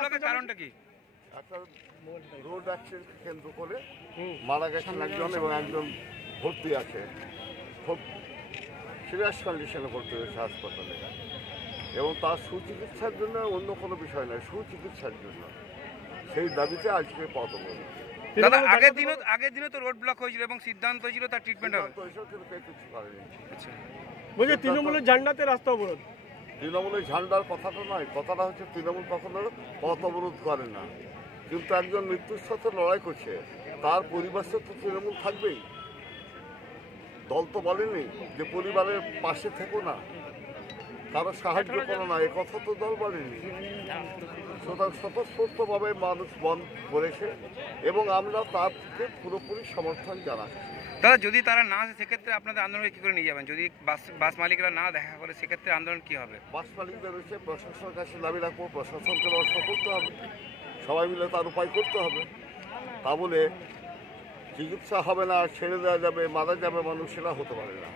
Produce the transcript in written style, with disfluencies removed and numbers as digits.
ব্লকের কারণটা কি? একটা রোড অ্যাক্সিডেন্ট কেন্দ্র করে মারা গেছেন একজন এবং একজন ভর্তি আছে, খুব সিরিয়াস কন্ডিশনে ভর্তি হয়েছে হাসপাতালে, এবং তার সুচিকিৎসার জন্য অন্য কোনো বিষয় নয়, সুচিকিৎসার জন্য। সেই দাবিতে আজকে পথ অবরোধ। দাদা আগের দিনে তো রোড ব্লক হয়েছিল এবং সিদ্ধান্ত হয়েছিল তার ট্রিটমেন্ট হবে। কিছু করেনি। আচ্ছা, বলছে তৃণমূলের ঝান্ডাতে রাস্তা অবরোধ। তৃণমূলের ঝান্ডার কথাটা নয়, কথাটা হচ্ছে তৃণমূল কখনো পথ অবরোধ করে না, কিন্তু একজন মৃত্যুর সাথে লড়াই করছে, তার পরিবার তো তৃণমূল থাকবেই। দল তো বলেনি যে পরিবারের পাশে থেকো না, কারো সাহায্য করো না, এ কথা তো দল বলেনি। সুতরাং স্বতঃস্ফূর্তভাবে মানুষ বন্ধ করেছে এবং আমরা তাকে পুরোপুরি সমর্থন জানাচ্ছি। দাদা যদি তারা না আসে সেক্ষেত্রে আপনাদের আন্দোলন কি করে নিয়ে যাবেন? যদি বাস মালিকরা না দেখা করে সেক্ষেত্রে আন্দোলন কি হবে? বাস মালিকদের রয়েছে, প্রশাসনের কাছে দাবি রাখবো, প্রশাসনকে ব্যবস্থা করতে হবে, সবাই মিলে তার উপায় করতে হবে। তা বলে চিকিৎসা হবে না, ছেড়ে দেওয়া যাবে, মারা যাবে মানুষ, সেটা হতে পারে না।